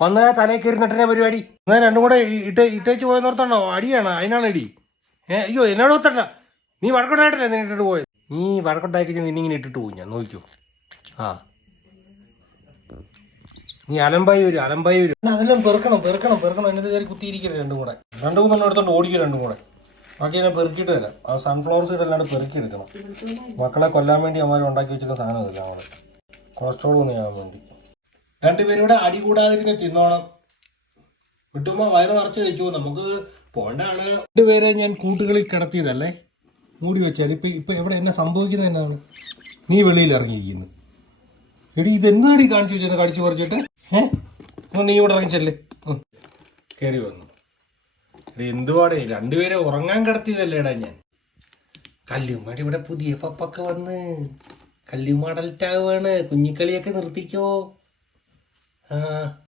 വന്ന തലയിൽ കയറി നട്ടനെ പരിപാടി. എന്നാൽ രണ്ടും കൂടെ ഇട്ടേച്ച് പോയെന്നോർത്താണോ? അടിയാണ്, അതിനാണ് അടി. അയ്യോ എന്നോട് ഒത്തണ്ട. നീ വഴക്കൊണ്ടായിട്ടല്ലേ നിന്നെ ഇട്ടിട്ട് പോയത്. നീ വഴക്കൊണ്ടാക്കി നിന്നിങ്ങനെ ഇട്ടിട്ട് പോകും ഞാൻ, നോക്കിക്കോ. ആ നീ അലമ്പായി വരും. അതെല്ലാം പെറുക്കണം എന്നത് കയറി കുത്തിയിരിക്കരുത്. രണ്ടും കൂടെ 2-3 എടുത്തോണ്ട് ഓടിക്കും. രണ്ടും കൂടെ ബാക്കി ഞാൻ പെറുക്കിയിട്ട് തരാം. ആ സൺഫ്ലവർ സീഡ് അല്ലാണ്ട് പെറുക്കി എടുക്കണം. മക്കളെ കൊല്ലാൻ വേണ്ടി അവന്മാർ ഉണ്ടാക്കി വെച്ചിരിക്കുന്ന സാധനം ഇല്ല. അവള് കൊളസ്ട്രോൾ ഒന്നും വേണ്ടി. രണ്ടുപേരും കൂടെ അടി കൂടാതിരുന്ന് തിന്നോണം. വിട്ടുമ്പോ വയറ് നിറച്ച് കഴിച്ചു. നമുക്ക് പോണ്ടാണ്. രണ്ടുപേരെ ഞാൻ കൂട്ടുകളിൽ കിടത്തിയതല്ലേ, മൂടി വെച്ചാൽ. ഇപ്പൊ ഇവിടെ എന്നെ സംഭവിക്കുന്നത് എന്നാണ്? നീ വെളിയിൽ ഇറങ്ങിയിരിക്കുന്നു. എടി ഇതെന്താണ് ഈ കാണിച്ചു വെച്ചത്? കടിച്ചു പറിച്ചിട്ട് നീ ഇവിടെ ഇറങ്ങിച്ചല്ലേ. കയറി വന്നു. എന്തുവാടേ, രണ്ടുപേരെ ഉറങ്ങാൻ കിടത്തിയതല്ലേടാ ഞാൻ. കല്ലുമാടി ഇവിടെ പുതിയ പപ്പൊക്കെ വന്ന് കല്ലുമാടൽ ടാവാണ്. കുഞ്ഞിക്കളിയൊക്കെ നിർത്തിക്കോ. ആ